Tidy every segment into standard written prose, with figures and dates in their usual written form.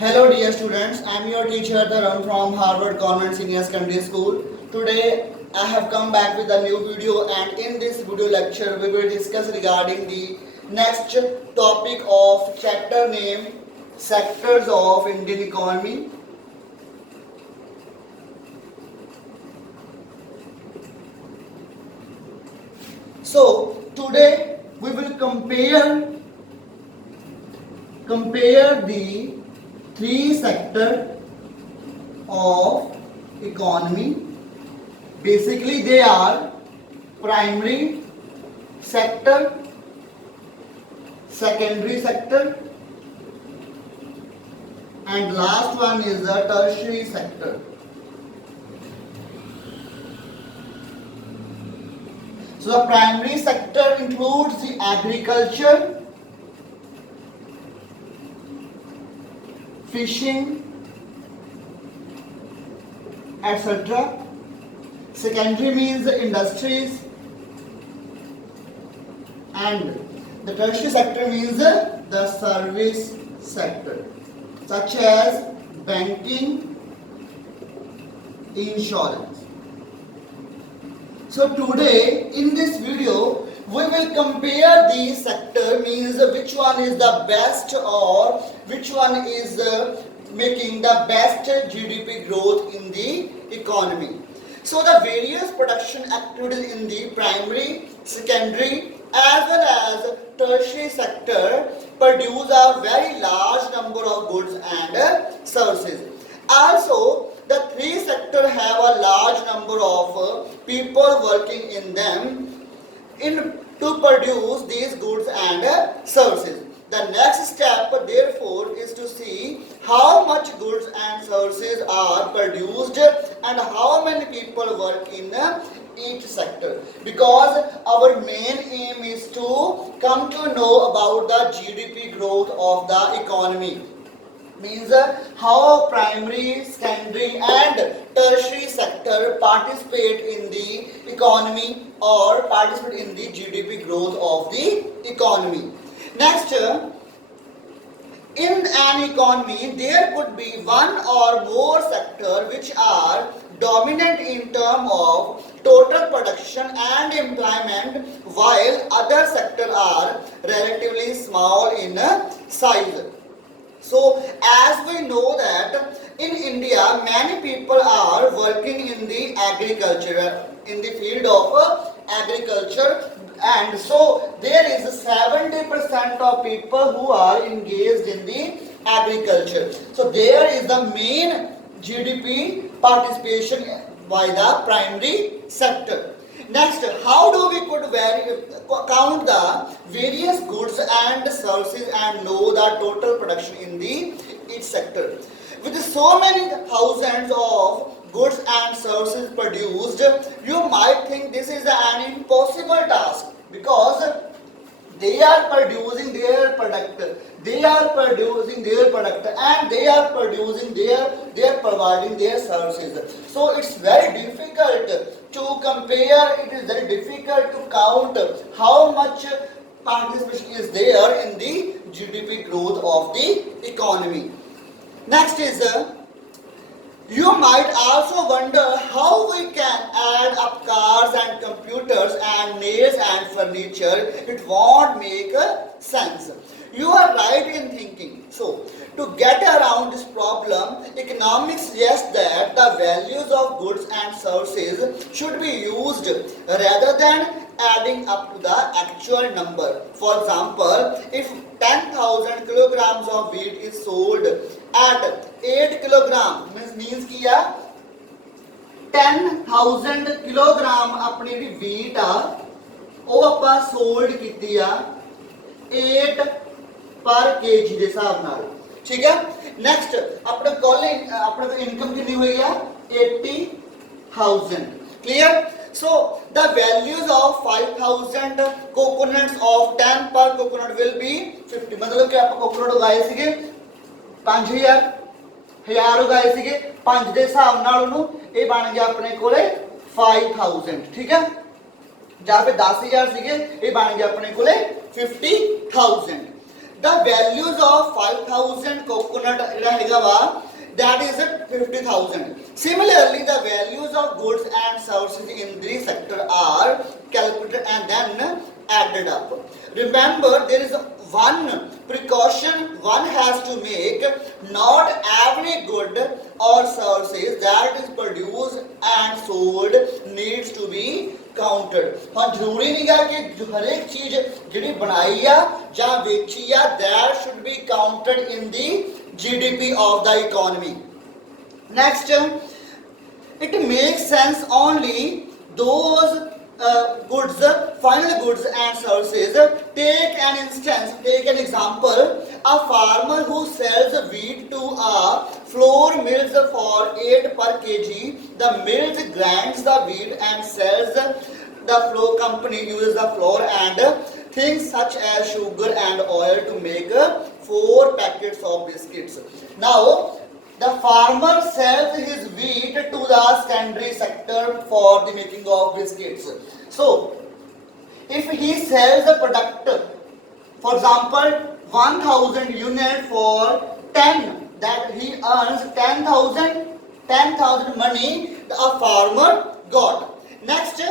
Hello dear students, I am your teacher Tarun from Harvard Convent Senior Secondary School. Today I have come back with a new video, and in this video lecture we will discuss regarding the next topic of chapter name Sectors of Indian Economy. So today we will compare the three sector of economy. Basically they are primary sector, secondary sector, and last one is the tertiary sector. So the primary sector includes the agriculture, fishing, etc. Secondary means the industries, and the tertiary sector means the service sector, such as banking, insurance. So today in this video we will compare these sector, means which one is the best or which one is making the best GDP growth in the economy. So the various production activities in the primary, secondary as well as tertiary sector produce a very large number of goods and services. Also, the three sectors have a large number of people working in them to produce these goods and services. The next step, therefore, is to see how much goods and services are produced and how many people work in each sector. Because our main aim is to come to know about the GDP growth of the economy. Means how primary, secondary and tertiary sector participate in the economy or participate in the GDP growth of the economy. Next, in an economy there could be one or more sector which are dominant in terms of total production and employment, while other sectors are relatively small in size. So as we know that in India many people are working in the agriculture, in the field of agriculture, and so there is 70% of people who are engaged in the agriculture. So there is the main GDP participation by the primary sector. Next, how do we could count the various goods and services and know the total production in the each sector? With so many thousands of goods and services produced, you might think this is an impossible task, because they are producing their product, and they are providing their services. So it's very difficult to compare, it is very difficult to count how much participation is there in the GDP growth of the economy. Next is you might also wonder how we can add up cars and computers and nails and furniture. It won't make sense. You are right in thinking. So, to get around this problem, economics suggests that the values of goods and services should be used rather than adding up to the actual number. For example, if 10,000 kilograms of wheat is sold at 8 kilogram, means किया 10,000 kilogram अपनी ਜਿਹੜੀ wheat ਆ ਉਹ ਆਪਾਂ sold ਕੀਤੀ ਆ 8 per kg ਦੇ ਹਿਸਾਬ ਨਾਲ, ਠੀਕ ਹੈ। ਨੈਕਸਟ ਆਪਣੇ ਕੋਲ ਇਨਕਮ ਕਿੰਨੀ ਹੋਈ ਆ 80,000, clear? So the values of 5,000 coconuts of 10 per coconut will be 50, मतलब कि ਆਪਾਂ ਕੋਕੋਨਟ ਉਗਾਏ ਸੀਗੇ 5,000 ਉਗਾਏ ਸੀਗੇ 5 ਦੇ ਹਿਸਾਬ ਨਾਲ ਉਹਨੂੰ ਇਹ ਬਣ ਗਿਆ ਆਪਣੇ ਕੋਲੇ 5,000, ਠੀਕ ਹੈ। ਜਾਂ ਫਿਰ 10,000 ਸੀਗੇ ਇਹ ਬਣ ਗਿਆ ਆਪਣੇ ਕੋਲੇ 50,000। the values of 5000 coconut ਜਿਹੜਾ ਹੈਗਾ ਵਾ that is 50,000. Similarly, the values of goods and services in this sector are calculated and then added up. Remember, there is one precaution one has to make. Not every good or services that is produced and sold needs to be counted. हाँ जरूरी नहीं है कि हर एक चीज जिहड़ी बनाई आ ਜਾਂ ਵੇਚੀ ਆ that should be counted in the GDP of the economy. Next, it makes sense only those goods, final goods and services. Take an instance, take an example. A farmer who sells wheat to a flour mills for 8 per kg. The mills grinds the wheat and sells. The flour company uses the flour and things such as sugar and oil to make 4 packets of biscuits. Now, the farmer sells his wheat to the secondary sector for the making of biscuits. So, if he sells the product, for example, 1000 unit for 10, that he earns 10,000 money a farmer got. Next,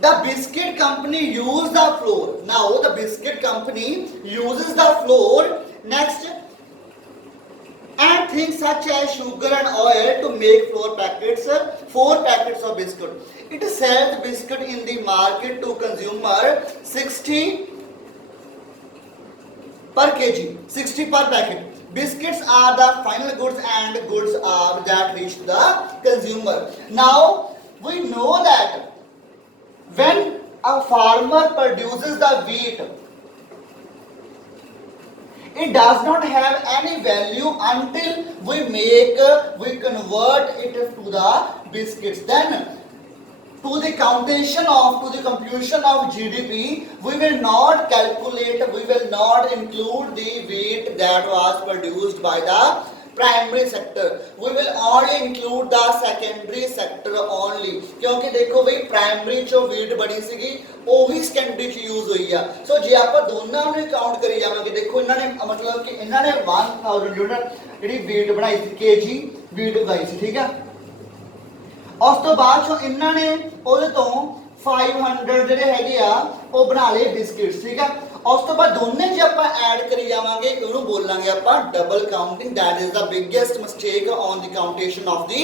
the biscuit company uses the flour. Now the biscuit company uses the flour. Next, and things such as sugar and oil to make 4 packets of biscuit. It sells biscuit in the market to consumer 60 per kg, 60 per packet. Biscuits are the final goods and goods are that reach the consumer. Now we know that when a farmer produces the wheat, it does not have any value until we convert it to the biscuits. Then to the computation of GDP, we will not calculate, we will not include the wheat that was produced by the primary sector. We will only include the secondary sector only. क्योंकि देखो भाई primary जो wheat बड़ी सीगी ਉਹੀ secondary ਚ use ਹੋਈ ਆ. So ਜੇ ਆਪਾਂ ਦੋਨਾਂ ਨੂੰ count ਕਰੀ ਜਾਵਾਂਗੇ, ਦੇਖੋ ਇਹਨਾਂ ਨੇ ਮਤਲਬ ਕਿ ਇਹਨਾਂ ਨੇ 1000 unit ਜਿਹੜੀ wheat ਬਣਾਈ ਸੀ kg wheat ਉਗਾਈ ਸੀ, ਠੀਕ ਆ. ਉਸ ਤੋਂ ਬਾਅਦ ਚੋਂ ਇਹਨਾਂ ਨੇ ਉਹਦੇ ਤੋਂ 500 ਜਿਹੜੇ ਹੈਗੇ ਆ ਉਹ ਬਣਾ ਲਏ ਬਿਸਕਿਟਸ, ਠੀਕ ਆ. ਉਸ ਤੋਂ ਬਾਅਦ ਦੋਨੇ ਜੇ ਆਪਾਂ ਐਡ ਕਰੀ ਜਾਵਾਂਗੇ ਉਹਨੂੰ ਬੋਲਾਂਗੇ ਆਪਾਂ double counting. that is the biggest mistake on the countation of the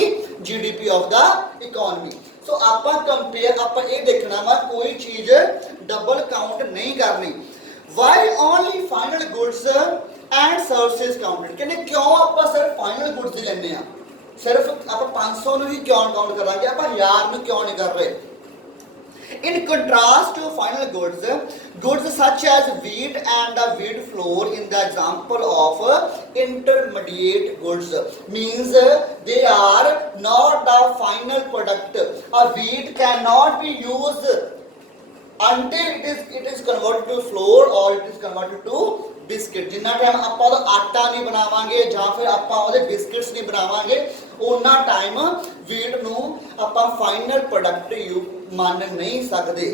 GDP of the economy. So ਆਪਾਂ ਕੰਪੇਅਰ ਆਪਾਂ ਇਹ ਦੇਖਣਾ ਵਾ ਕੋਈ ਚੀਜ਼ ਡਬਲ ਕਾਊਂਟ ਨਹੀਂ ਕਰਨੀ. why only final goods and services counted? ਕਹਿੰਦੇ ਕਿਉਂ ਆਪਾਂ ਸਿਰਫ final goods ਹੀ ਲੈਣੇ ਆ, ਸਿਰਫ ਆਪਾਂ 500 ਨੂੰ ਹੀ ਕਿਉਂ ਕਾਊਂਟ ਕਰਾਂਗੇ, ਆਪਾਂ 1000 ਨੂੰ ਕਿਉਂ ਨਹੀਂ ਕਰ ਰਹੇ? In contrast to final goods such as wheat and the wheat flour in the example of intermediate goods means they are not the final product. A wheat cannot be used until it is converted to flour or it is converted to biscuit. Jinnah time ਆਪਾਂ ਉਹਦਾ ਆਟਾ ਨਹੀਂ ਬਣਾਵਾਂਗੇ ਜਾਂ ਫਿਰ ਆਪਾਂ ਉਹਦੇ biscuits ਨਹੀਂ ਬਣਾਵਾਂਗੇ, ਉਹਨਾਂ ਟਾਈਮ wheat ਨੂੰ ਆਪਾਂ final product ਮੰਨ ਨਹੀਂ ਸਕਦੇ.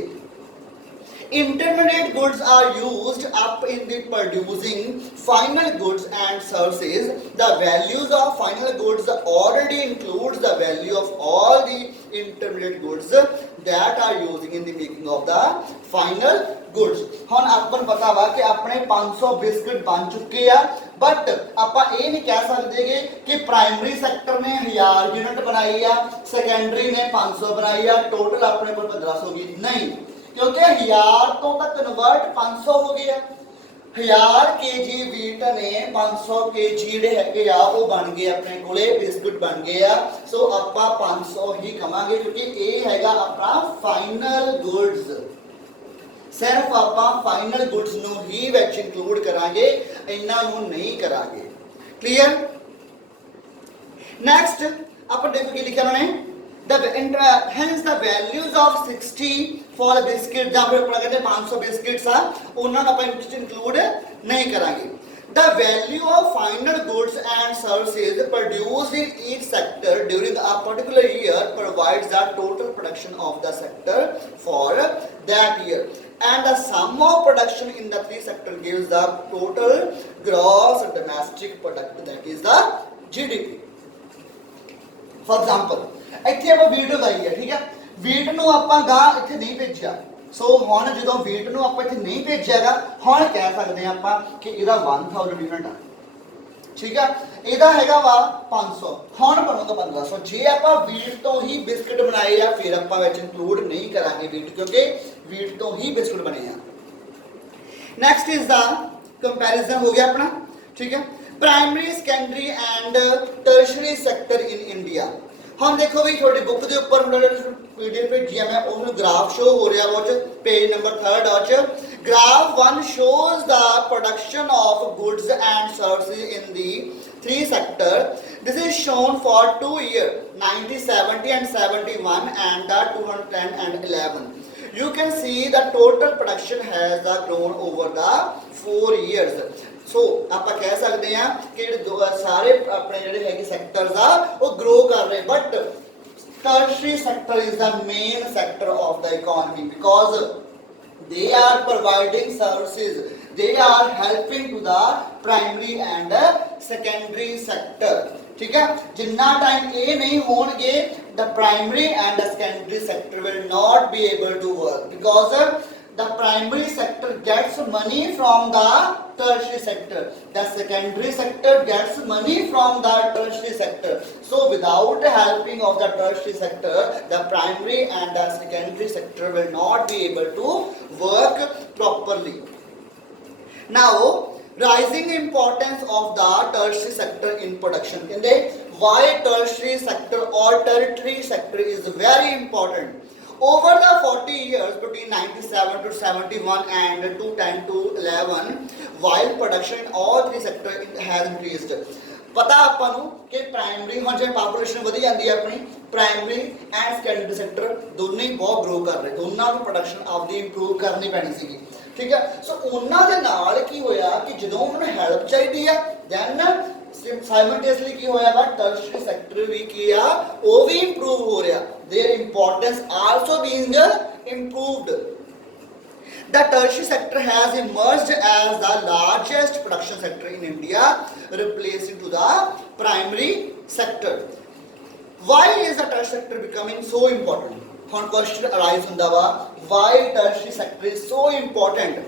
Intermediate goods are used up in the producing final goods and services. The values of final goods already includes the value of all the intermediate goods that are using in the making of the final goods. ਹੁਣ ਆਪਾਂ ਨੂੰ ਪਤਾ ਵਾ ਕਿ ਆਪਣੇ 500 biscuit ਬਣ ਚੁੱਕੇ ਆ, ਬਟ ਆਪਾਂ ਇਹ ਨਹੀਂ ਕਹਿ ਸਕਦੇ ਕਿ ਪ੍ਰਾਇਮਰੀ ਸੈਕਟਰ ਨੇ 1000 ਯੂਨਿਟ ਬਣਾਈ ਆ, ਸੈਕੰਡਰੀ ਨੇ 500 ਬਣਾਈ ਆ, ਟੋਟਲ ਆਪਣੇ ਕੋਲ 1500 ਗਈ. ਨਹੀਂ, ਕਿਉਂਕਿ 1000 ਤੋਂ ਤਾਂ ਕਨਵਰਟ 500 ਹੋ ਗਿਆ. 1000 kg wheat ਨੇ 500 kg ਜਿਹੜੇ ਹੈਗੇ ਆ ਉਹ ਬਣ ਗਏ ਆਪਣੇ ਕੋਲੇ, ਬਿਸਕੁਟ ਬਣ ਗਏ ਆ. ਸੋ ਆਪਾਂ 500 ਹੀ ਕਵਾਂਗੇ ਕਿਉਂਕਿ ਇਹ ਹੈਗਾ ਆਪਣਾ ਫਾਈਨਲ ਗੁੱਡਸ. ਸਿਰਫ ਆਪਾਂ ਫਾਈਨਲ ਗੁੱਡਸ ਨੂੰ ਹੀ ਵਿੱਚ ਇਨਕਲੂਡ ਕਰਾਂਗੇ, ਇਹਨਾਂ ਨੂੰ ਨਹੀਂ ਕਰਾਂਗੇ. ਕਲੀਅਰ? ਨੈਕਸਟ ਆਪਾਂ ਦੇਖੋ ਕੀ ਲਿਖਿਆ ਉਹਨਾਂ ਨੇ. hence the values of 60 for biscuit ਜਾਂ ਫਿਰ ਆਪਾਂ ਕਹਿੰਦੇ 500 ਬਿਸਕਿਟਸ ਆ, ਉਹਨਾਂ ਨੂੰ ਆਪਾਂ ਇਨਕਲੂਡ ਨਹੀਂ ਕਰਾਂਗੇ. The value of final goods and services produced in each sector during a particular year provides the total production of the sector for that year. and the sum of production in the three sector gives the total gross domestic product, that is the GDP. For example, ਇੱਥੇ ਆਪਾਂ wheat ਉਗਾਈ ਹੈ, ਠੀਕ ਹੈ, wheat ਨੂੰ ਆਪਾਂ ਗਾਂ ਇੱਥੇ ਨਹੀਂ ਭੇਜਿਆ, ਸੋ ਹੁਣ ਜਦੋਂ ਵੀਟ ਨੂੰ ਆਪਾਂ ਇੱਥੇ ਨਹੀਂ ਭੇਜਿਆਗਾ, ਹੁਣ ਕਹਿ ਸਕਦੇ ਆ ਆਪਾਂ ਕਿ ਇਹਦਾ 1000 ਯੂਨਿਟ ਆ, ਠੀਕ ਆ, ਇਹਦਾ ਹੈਗਾ ਵਾ 500, ਹੁਣ ਬਣੂਗਾ 1500। ਜੇ ਆਪਾਂ ਵੀਟ ਤੋਂ ਹੀ ਬਿਸਕਟ ਬਣਾਏ ਆ ਫਿਰ ਆਪਾਂ ਵਿੱਚ ਇਨਕਲੂਡ ਨਹੀਂ ਕਰਾਂਗੇ ਵੀਟ, ਕਿਉਂਕਿ ਵੀਟ ਤੋਂ ਹੀ ਬਿਸਕਟ ਬਣੇ ਆ। ਨੈਕਸਟ ਇਜ਼ ਦਾ ਕੰਪੈਰੀਜ਼ਨ ਹੋ ਗਿਆ ਆਪਣਾ, ਠੀਕ ਹੈ, primary secondary and tertiary sector in India. ਹੁਣ ਦੇਖੋ ਵੀ ਤੁਹਾਡੀ ਬੁੱਕ ਦੇ ਉੱਪਰ ਪੀਡੀਐਫ ਭੇਜੀ ਆ ਮੈਂ, ਉਹਨੂੰ ਗ੍ਰਾਫ ਸ਼ੋ ਹੋ ਰਿਹਾ ਉਹ 'ਚ, ਪੇਜ ਨੰਬਰ 3 'ਚ। Graph 1 shows the production of goods and services in the three sector. This is shown for 2 years, 90, 70 and 71 and the 210 and 11. You can see the total production has grown over the 4 years. So ਆਪਾਂ ਕਹਿ ਸਕਦੇ ਹਾਂ ਕਿ ਸਾਰੇ ਆਪਣੇ ਜਿਹੜੇ ਹੈਗੇ sectors ਆ ਉਹ ਗਰੋ ਕਰ ਰਹੇ, but tertiary sector is the main sector of the economy because they are providing services, they are helping to the primary and secondary sector, ठीक है। जिन्ना टाइम ये नहीं होंगे the primary and the secondary sector will not be able to work because the primary sector gets money from the tertiary sector, the secondary sector gets money from the tertiary sector. So without helping of the tertiary sector, the primary and the secondary sector will not be able to work properly. Now rising importance of the tertiary sector in production. Why tertiary sector or tertiary sector is very important? Over the 40 years between 97 to 71 and 210 to 11, while production in all three sectors has increased. ਪਤਾ ਆਪਾਂ ਨੂੰ ਕਿ primary ਹੁਣ ਜਿਵੇਂ population ਵਧੀ ਜਾਂਦੀ ਹੈ ਆਪਣੀ, ਪ੍ਰਾਇਮਰੀ ਐਂਡ ਸੈਕੰਡਰੀ ਸੈਕਟਰ ਦੋਨੇ ਹੀ ਬਹੁਤ ਗਰੋ ਕਰ ਰਹੇ, ਦੋਨਾਂ ਨੂੰ ਪ੍ਰੋਡਕਸ਼ਨ ਆਪਦੀ ਇੰਪਰੂਵ ਕਰਨੀ ਪੈਣੀ ਸੀਗੀ, ਠੀਕ ਹੈ। ਸੋ ਉਹਨਾਂ ਦੇ ਨਾਲ ਕੀ ਹੋਇਆ ਕਿ ਜਦੋਂ ਉਹਨਾਂ ਨੂੰ ਹੈਲਪ ਚਾਹੀਦੀ ਆ ਦੈਨ ਸਾਈਮਲਟੇਨੀਅਸਲੀ ਕੀ ਹੋਇਆ ਵਾ ਟਰਸ਼ਰੀ ਸੈਕਟਰ ਵੀ ਕੀ ਆ ਉਹ ਵੀ ਇੰਪਰੂਵ ਹੋ ਰਿਹਾ, their importance also being improved. The tertiary sector has emerged as the largest production sector in India, replacing to the primary sector. Why is the tertiary sector becoming so important? One question arises on the why tertiary sector is so important.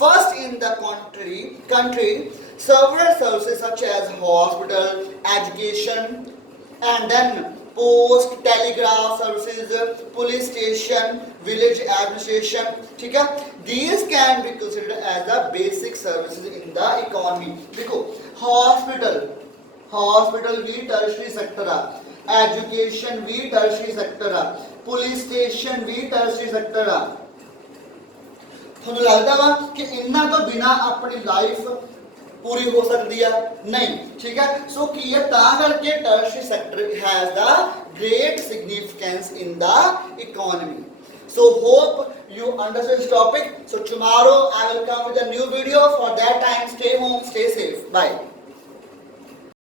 First, in the country, several services such as hospital, education, and then post, telegraph services, police station, village administration, ठीक है, these can be considered as the basic services in the economy. देखो hospital भी tertiary sector आ, education भी tertiary sector आ, police station भी tertiary sector आ। ਤੁਹਾਨੂੰ ਲੱਗਦਾ ਵਾ ਕਿ ਇਹਨਾਂ ਤੋਂ ਬਿਨਾ ਆਪਣੀ ਲਾਈਫ पूरी हो सकती है नहीं, ठीक है। सो की है ता करके tertiary sector has the great significance in the economy. So hope you understand this topic. So tomorrow I will come with a new video. For that time, stay home, stay safe. Bye.